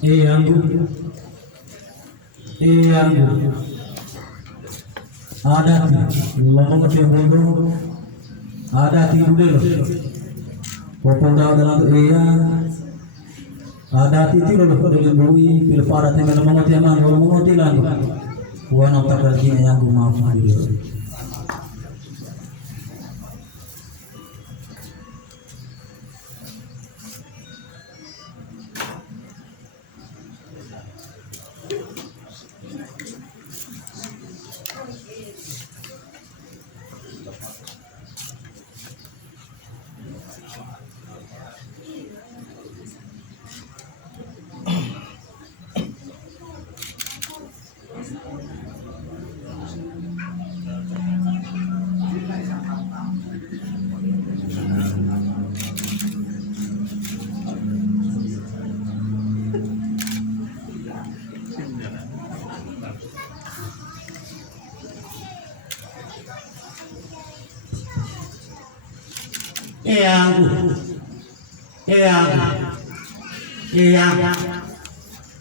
yangu adati ngomong ke bondo adati dulu popolda dalam adati tiro dengan bui pil para teman ngomong teman ngomong tilan kuan otak lagi yang maaf dia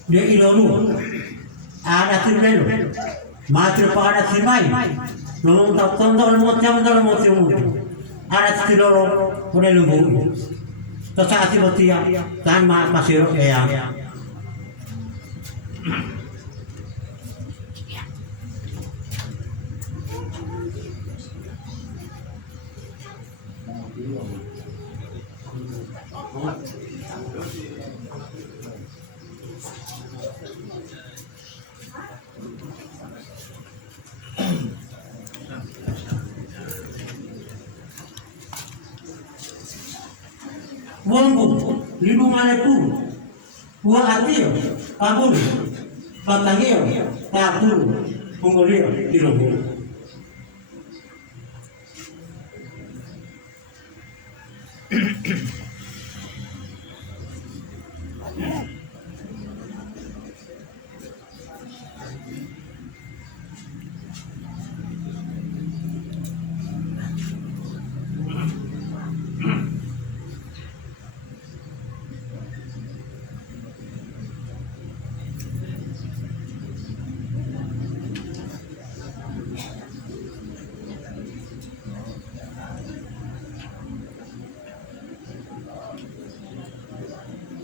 dia ilmu ada tirelu mati pada simai belum tak tonton macam dalam macam ada tirelu boleh lumbu tersaat betia kan masih Wonggu, lingkungan itu, buah hati, kabul, batangio, tabur, pungulio, dirobol.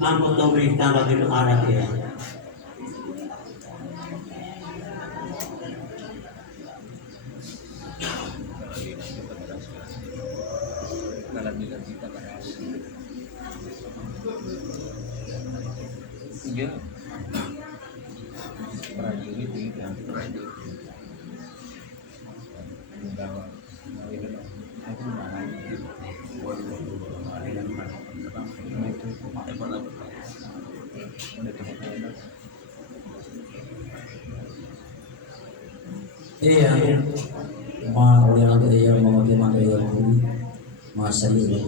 Mampu tahu berita bagi arah dia. Ma oleh yang mau dia masa ini